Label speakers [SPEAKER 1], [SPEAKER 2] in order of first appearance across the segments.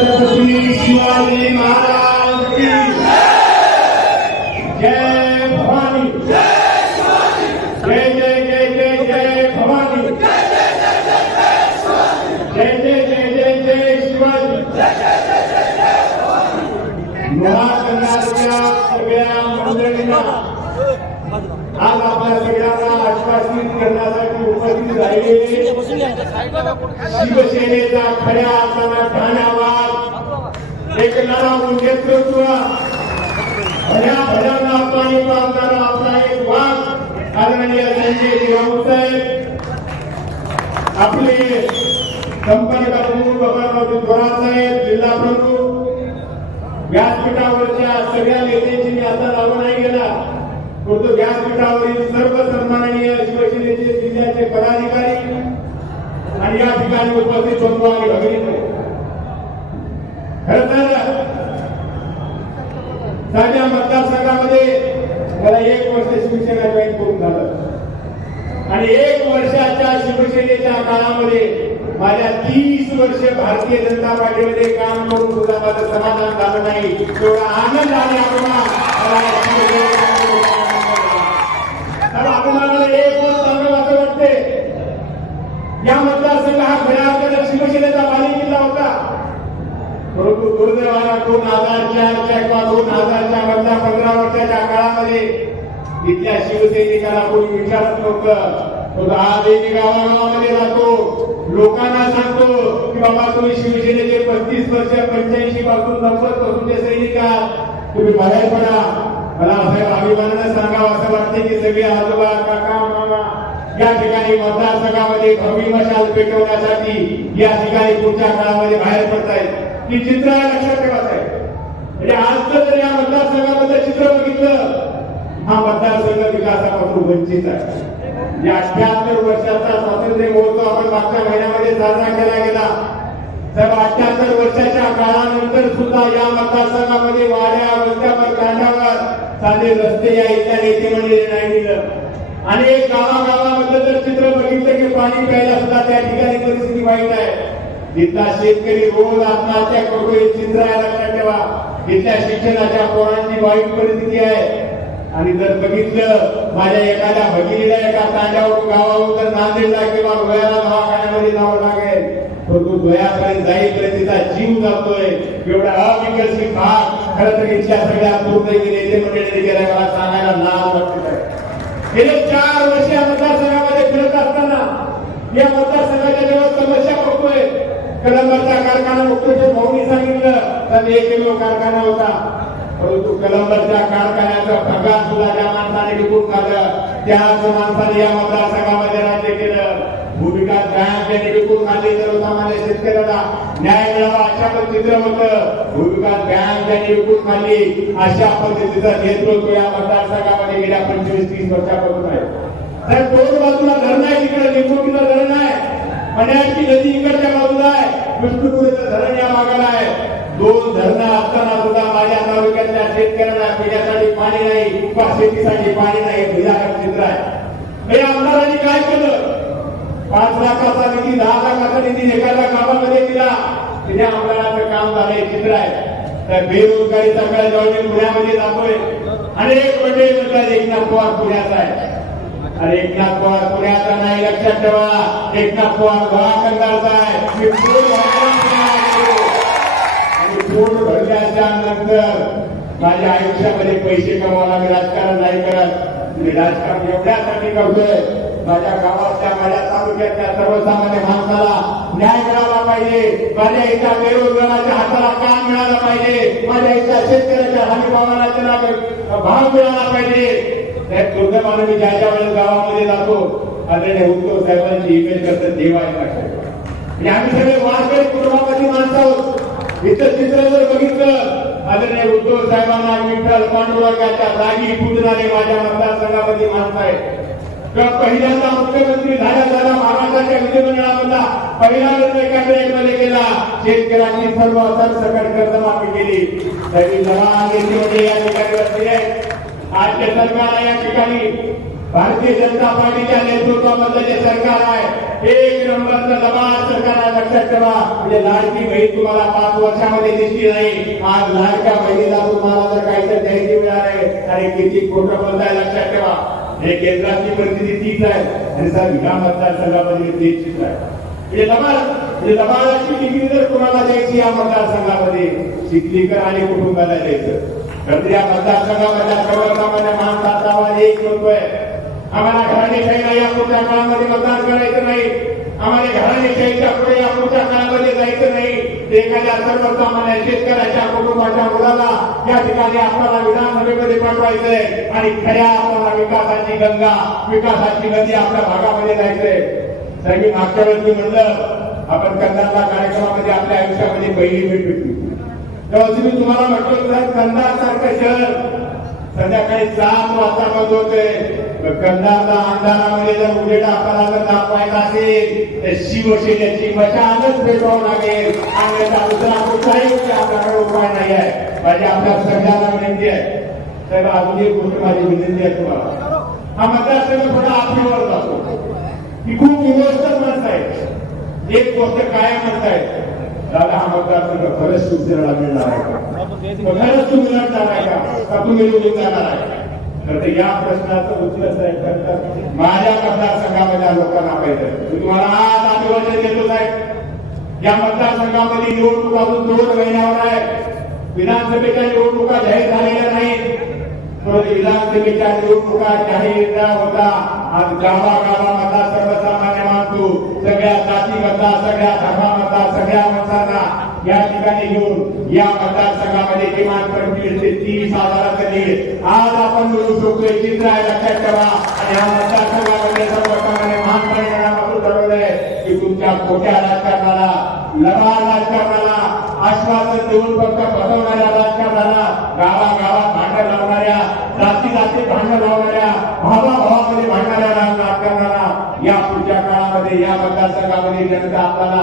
[SPEAKER 1] छत्रपती शिवाजी महाराज की जय भवानी जय जय जय जय जय भवानी जय जय जय जय जय शिवाजी करणाऱ्या सगळ्या मंडळींना आश्वासित करण्यासाठी उपस्थित झालेले शिवसेनेचा खऱ्या एक लढाऊ नेतृत्व भल्या भल्यानं आपला पावणारा आपला एक वाघ आदरणीय संजय राऊतसाहेब आपले संपर्क प्रमुख बबनराव थोरात साहेब जिल्हा प्रमुख. व्यासपीठावरच्या सगळ्या नेत्यांची मी आता नावं नाही गेला. परंतु व्यासपीठावरील सर्व सन्माननीय शिवसेनेचे जिल्ह्याचे पदाधिकारी आणि या ठिकाणी उपस्थित बंधू आणि भगिनी खरं तर माझ्या मतदारसंघामध्ये मला एक वर्ष शिवसेना जॉईन करून झालं. आणि एक वर्षाच्या शिवसेनेच्या काळामध्ये माझ्या तीस वर्ष भारतीय जनता पार्टीमध्ये काम करून सुद्धा माझं समाधान झालं नाही. तेवढा आनंद आणि अभिमान मला या एक गोष्ट सांगावं असं वाटते. या मतदारसंघ हा खऱ्या अर्थाने शिवसेनेचा बाली किल्ला होता. परंतु दुर्दैवाला दोन हजार चारच्या किंवा दोन हजारच्या मधल्या पंधरा वर्षाच्या काळामध्ये इथल्या शिवसैनिकाला कोणी विचारत नव्हतं. तो आज गावागावामध्ये जातो. लोकांना सांगतो की बाबा तुम्ही शिवसेनेचे पस्तीस वर्ष पंच्याऐंशी पासून नव्वद पासूनचे सैनिक आहात. तुम्ही बाहेर पडा. मला साहेब अभिमानानं सांगावं असं वाटते की सगळे आजोबा काका मामा या ठिकाणी मतदारसंघामध्ये भव्य मशाल पेटवण्यासाठी या ठिकाणी पुढच्या काळामध्ये बाहेर पडतायत. ती चित्र लक्षात ठेवायचं साहेब. म्हणजे आजचं जर या मतदारसंघामध्ये चित्र बघितलं विकासापासून वंचित आहे. या अठ्याहत्तर वर्षाचा स्वातंत्र्य महोत्सव आपण मागच्या महिन्यामध्ये साजरा केला गेला. तर अठ्याहत्तर वर्षाच्या काळानंतर सुद्धा या मतदारसंघामध्ये वाड्या रस्त्यावर कांडावर साधे रस्ते या इथल्या नेते मंडळी नाही दिलं. आणि गावागावामधलं जर चित्र बघितलं की पाणी प्यायला सुद्धा त्या ठिकाणी परिस्थिती वाईट आहे. तिथला शेतकरी रोज आत्महत्या करतो हे चित्र आहे लक्षात ठेवा तिथल्या शिक्षणाच्या पोरांची वाईट परिस्थिती आहे. आणि जर बघितलं माझ्या एखाद्या भगिनीला एका तांड्यावरून गावावरून जर नांदेडला किंवा गोयाला दवाखान्यामध्ये जावं लागेल. तर तो जाईल तर तिचा जीव जातोय. एवढा अविकसित भाग खरं तर इथल्या सगळ्या दुर्दैवी नेते मंडळी गेल्या मला सांगायला लाज वाटत. आहे गेले चार वर्ष या मतदारसंघामध्ये फिरत असताना या मतदारसंघाच्या जेव्हा समस्या बघतोय कलंबरचा कारखाना मुख्यमंत्री भाऊनी सांगितलं तर एकमेव कारखाना होता. परंतु कलंबरच्या कारखान्याचा पगार सुद्धा ज्या माणसाने विकून खाल्लं. त्याच माणसाने या मतदारसंघामध्ये राज्य केलं. भूमिका बँक त्यांनी विकून खाल्ली सर्वसामान्य शेतकऱ्याला न्याय मिळावा अशा पद्धतीचं होतं. भूमिका बँक त्यांनी विकून खाल्ली अशा पद्धतीचं नेतृत्व या मतदारसंघामध्ये गेल्या पंचवीस तीस वर्षापासून आहे. तर दोन बाजूला धरण आहे तिकडे निवडणुकीचं धरण आहे. पाण्याची नदी इकडच्या बाजूला आहे. विष्णुपुरीचं धरण या भागाला आहे. दोन धरणं असताना सुद्धा माझ्या तालुक्यातल्या शेतकऱ्यांना पिण्यासाठी पाणी नाही किंवा शेतीसाठी पाणी नाही हे चित्र आहे. आमदारांनी काय केलं? पाच लाखाचा निधी दहा लाखाचा निधी एखाद्या कामामध्ये दिला. तिथे त्या आमदाराचं काम झालं चित्र आहे. तर बेरोजगारीचा काळ जवळ मी पुण्यामध्ये जातोय. अनेक मंडळी म्हणतात एकनाथ पवार पुण्याचा आहे. अरे एकनाथ पवार पुण्याचा नाही लक्षात ठेवा. एकनाथ पवार गोळा आहे. आहे. आणि पोट भरल्याच्या नंतर माझ्या आयुष्यामध्ये पैसे कमवायला मी राजकारण नाही करत. मी राजकारण एवढ्यासाठी करतोय. माझ्या गावातल्या माझ्या तालुक्यातल्या सर्वसामान्य माणसाला न्याय मिळाला पाहिजे. माझ्या एका बेरोजगाराच्या हाताला काम मिळालं पाहिजे. माझ्या एका शेतकऱ्याच्या हमी भावाला भाव मिळाला पाहिजे. त्या दुर्दैवानं मी ज्या ज्या वेळेस गावामध्ये जातो आदरणीय उद्धव साहेबांची इमेज करतात देव आहे आम्ही सगळे वारकरी कुटुंबामध्ये माणसं आहोत इथं चित्र जर बघितलं आदरणीय उद्धव साहेबांना विठ्ठल पांडुरंगाच्या जागी पूजणारे माझ्या मतदारसंघामध्ये माणसं किंवा पहिल्यांदा मुख्यमंत्री झाल्या झाल्या महाराष्ट्राच्या विधिमंडळामधला पहिला निर्णय कॅबिनेटमध्ये केला शेतकऱ्यांनी सर्व सरसकट कर्जमाफी केली. तरी जमा या ठिकाणी बसले आहेत. आजच्या सरकार या ठिकाणी भारतीय जनता पार्टीच्या नेतृत्वामधलं जे सरकार आहे एक नंबरचं दबाव सरकार आहे लक्षात ठेवा. म्हणजे लाडकी बहीण तुम्हाला पाच वर्षामध्ये दिसली नाही. आज लाडक्या बहिणीला तुम्हाला जर काहीतरी द्यायची मिळाले आणि किती खोटं बोलताय लक्षात ठेवा. हे केंद्राची परिस्थिती तीच आहे. आणि सर विधान मतदारसंघामध्ये तीच आहे. म्हणजे दबाल म्हणजे दबालाची डिग्री जर कोणाला द्यायची या मतदारसंघामध्ये शिकलीकर आणि कुटुंबाला द्यायचं. तर या मतदारसंघामध्ये सर्वसामान्य माणसाचा एक एक आहे. आम्हाला घराणेशाहीला या पुढच्या काळामध्ये मतदान करायचं नाही. आम्हाला घराणेशाहीच्या पुढे या पुढच्या काळामध्ये जायचं नाही. ते एखाद्या सर्वसामान्य शेतकऱ्याच्या कुटुंबाच्या मुलाला या ठिकाणी आपल्याला विधानसभेमध्ये पाठवायचंय. आणि खऱ्या आपल्याला विकासाची गंगा विकासाची नदी आपल्या भागामध्ये जायचंय. तर मी मागच्या मी म्हणलं आपण कंदारला कार्यक्रमामध्ये आपल्या आयुष्यामध्ये पहिली भेट भेटली तेव्हा तुम्ही तुम्हाला म्हटलं तर कंदार सारखं शहर संध्याकाळी सात वाजता बंद होते कंदारला अंधारामध्ये जर उजेड आपल्याला जर दाखवायचा असेल तर शिवसेनेची मशालच भेटावं लागेल. आणि याचा दुसरा कुठलाही म्हणजे आपल्याकडे उपाय नाही आहे. माझी आपल्या सगळ्यांना विनंती आहे. तर अजून एक गोष्ट माझी विनंती आहे तुम्हाला. हा मतदारसंघ थोडा आपल्यावर जातो. ही खूप इमोशनल माणसं आहेत एक गोष्ट काय म्हणतायत. दादा हा मतदारसंघ खरंच शिवसेनेला मिळणार आहे. का खरंच तुम्ही लढणार आहे का? का तुम्ही जाणार आहे. तर या प्रश्नाचं उत्तर साहेब करतात. माझ्या मतदारसंघामधल्या लोकांना पाहिजे तुम्हाला आज आदिवासी देतो साहेब. या मतदारसंघामध्ये निवडणूक अजून दोन महिन्यावर आहे. विधानसभेच्या निवडणुका जाहीर झालेल्या नाहीत. परंतु विधानसभेच्या निवडणुका जाहीर होता आज गावागावा मतदारसंघ सामान्य माणूस सगळ्या जाती जातीमधला सगळ्या धर्मामधला सगळ्या मतांना या ठिकाणी घेऊन या मतदारसंघामध्ये किमान पंचवीस ते तीस हजाराचं लीड आज आपण मिळू शकतोय चित्र आहे लक्षात ठेवा. आणि या मतदारसंघामध्ये सर्वसामान्य महानपणे येण्यापासून ठरवलंय की तुमच्या खोट्या राजकारणाला लढा राजकारणाला आश्वासन देऊन फक्त फसवणाऱ्या राजकारणाला गावागावात भांडण लावणाऱ्या जाती जाती भांडण लावणाऱ्या भावा भांडणाऱ्या राजकारणाला या पुढच्या काळामध्ये या मतदारसंघामध्ये जनता आपल्याला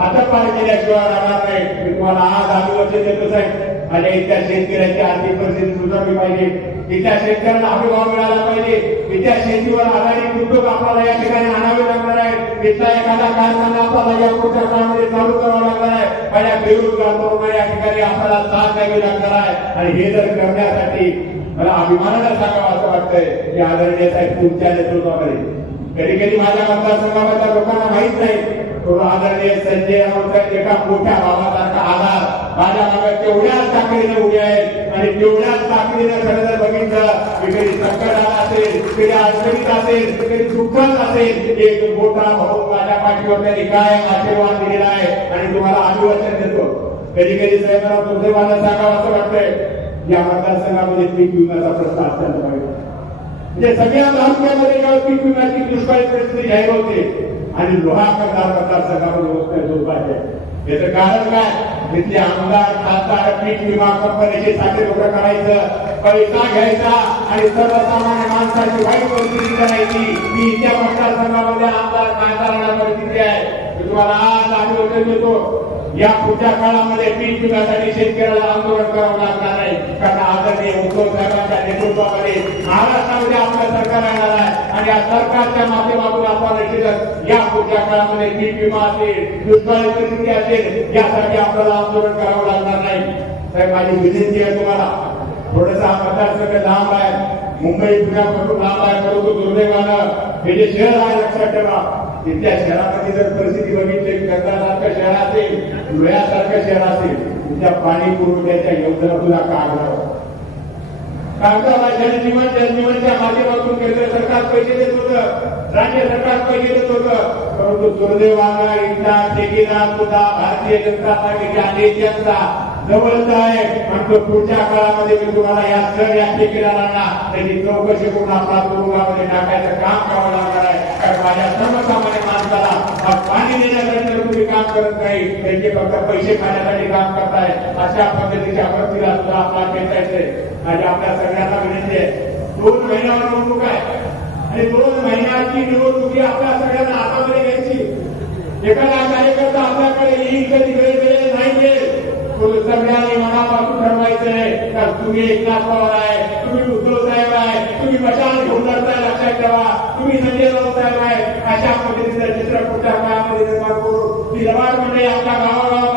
[SPEAKER 1] हातपार केल्याशिवाय राहणार नाही मी तुम्हाला आज आदिवासी देतोच आहे. माझ्या इथल्या शेतकऱ्यांची आर्थिक परिस्थिती सुधारली पाहिजे. इथल्या शेतकऱ्यांना हमी भाव मिळाला पाहिजे. इथल्या शेतीवर आधारित उद्योग आपल्याला या ठिकाणी आणावे लागणार आहे इथला एखादा कारखाना आपल्याला या पुढच्या काळामध्ये चालू करावा लागणार आहे. माझ्या बेरोजगार तरुणांना या ठिकाणी आपल्याला साथ द्यावी लागणार आहे. आणि हे जर करण्यासाठी मला अभिमानाला सांगावं असं वाटतंय की आदरणीय साहेब तुमच्या नेतृत्वामध्ये कधी कधी माझ्या मतदारसंघामधल्या लोकांना माहीत नाही. तो आदरणीय संजय राऊत एका मोठ्या बाबासारखा आधार. माझ्या भागात तेवढ्याच ताकदीने उभे आहेत. आणि तेवढ्याच ताकदीने खरं जर बघितलं की कधी संकट आला असेल कधी अडचणीत असेल कधी दुःखात असेल एक मोठा भाऊ माझ्या पाठीवर त्यांनी काय आशीर्वाद दिलेला आहे. आणि तुम्हाला आश्वासन देतो. कधी कधी साहेबांना तुमचे मला सांगावं असं वाटतंय. या मतदारसंघामध्ये पीक विम्याचा प्रश्न असायला पाहिजे म्हणजे सगळ्या तालुक्यामध्ये जेव्हा पीक विम्याची दुष्काळी परिस्थिती जाहीर होते. आणि लोहा करणार मतदारसंघामध्ये होत नाही दुर्भाग्य याचं कारण काय? तिथले आमदार खासदार पीक विमा कंपनीचे साठे लोक करायचं. पैसा घ्यायचा आणि सर्वसामान्य माणसाची वाईट परिस्थिती करायची. ही त्या मतदारसंघामध्ये आमदार खासदारांना परिस्थिती आहे. तुम्हाला आज आम्ही देतो. या पुढच्या काळामध्ये पीक पिकासाठी शेतकऱ्याला आंदोलन करावं लागणार नाही कारण आदरणीय उद्धव साहेबांच्या नेतृत्वामध्ये महाराष्ट्रामध्ये आपलं सरकार येणार आहे. आणि या सरकारच्या माध्यमातून आपण निश्चितच या पुढच्या काळामध्ये पीक विमा असेल दुष्काळी परिस्थिती असेल यासाठी आपल्याला आंदोलन करावं लागणार नाही. साहेब माझी विनंती आहे तुम्हाला. थोडंसं मतदारसंघ लांब आहे. मुंबई पुण्यापासून लांब आहे परंतु दुर्दैवानं हे जे शहर आहे लक्षात ठेवा. तिथल्या शहरामध्ये जर परिस्थिती बघितली की शहर असेल धुळ्यासारखं शहर असेल तिथल्या पाणी पुरवठ्याच्या योजना योजनातून कागदावर. कागदाला जलजीवन जलजीवनच्या माध्यमातून केंद्र सरकार पैसे देत होतं राज्य सरकार पैसे देत होतं. परंतु दुर्दैवानं इथला ठेकेदार सुद्धा भारतीय जनता पार्टीच्या नेत्यांचा जवळचा आहे. आणि तो पुढच्या काळामध्ये मी तुम्हाला या सर या ठेकेदारांना त्यांची चौकशी करून आपला तुरुंगामध्ये टाकायचं काम करावं लागणार आहे. कारण माझ्या सर्वसामान्य पाणी देण्यासाठी जर तुम्ही काम करत नाही त्यांचे फक्त पैसे खाण्यासाठी काम करताय अशा पद्धतीच्या प्रतीला सुद्धा आपल्याला भेटायचंय आणि आपल्या सगळ्यांना विनंती आहे दोन महिन्यावर निवडणूक आहे. आणि दोन महिन्याची निवडणुकी आपल्या सगळ्यांना हातामध्ये घ्यायची. एखादा कार्यकर्ता आपल्याकडे येईल कधी वेळ मिळेल नाही मिळेल सगळ्यांनी मनापासून ठरवायचंय का तुम्ही एकनाथ पवार आहे. तुम्ही उद्धव साहेब आहे. तुम्ही मशाल घेऊन लढताय लक्षात ठेवा. तुम्ही संजय राऊत साहेब आहे. अशा पद्धतीचं चित्र पुढच्या काळामध्ये निर्माण करू ती लबाड म्हणजे आपल्या गावागावात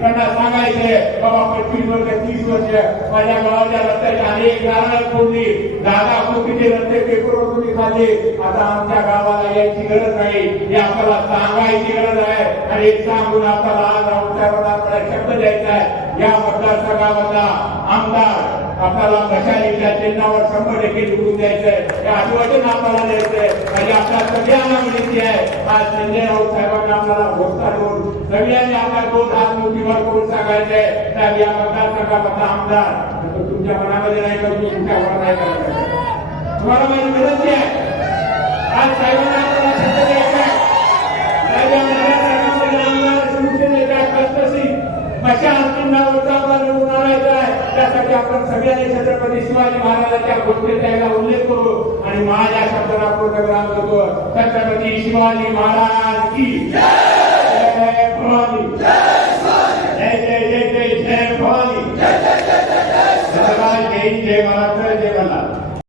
[SPEAKER 1] त्यांना सांगायचे बाबा पंचवीस वर्ष तीस वर्ष माझ्या गावाच्या रस्त्याच्या अनेक नारळ फोडली. दादा कोटीचे रस्ते पेपरवर तुम्ही खाल्ले. आता आमच्या गावाला यायची गरज नाही. हे आपल्याला सांगायची गरज आहे. आणि सांगून आपल्याला आज आमच्या साहेबांना शब्द द्यायचा आहे. या मतदारसंघामधला आमदार आपल्याला कशा मशालीच्या चिन्हावर शंभर टक्के निवडून द्यायचंय? हे आश्वासन आपल्याला द्यायचंय. म्हणजे आपल्या सगळ्यांना विनंती आज संजय राऊत साहेबांना आपल्याला घोषणा देऊन सगळ्यांनी आपला दोन हात मुठीवर करून सांगायचे साहेब या मतदारसंघामधला आमदार. तुमच्या मनामध्ये नाही करतो तुमच्या मनात नाही करायचं तुम्हाला माझी विनंती आहे. आज साहेबांना आपल्याला कष्टशी कशा आहे साहेब या मतदारसंघामध्ये आमदार शिवसेनेच्या कष्टशी मशाल चिन्हावरचा आपला निवडून आणायचा आहे त्यासाठी आपण सगळ्यांनी छत्रपती शिवाजी महाराजांच्या गोष्टी त्याला उल्लेख करू आणि माझ्या शब्दाला पूर्णविराम करतो छत्रपती शिवाजी महाराज की जय भवानी जय जय जय जय जय भवानी जय जय जय जय महाराष्ट्र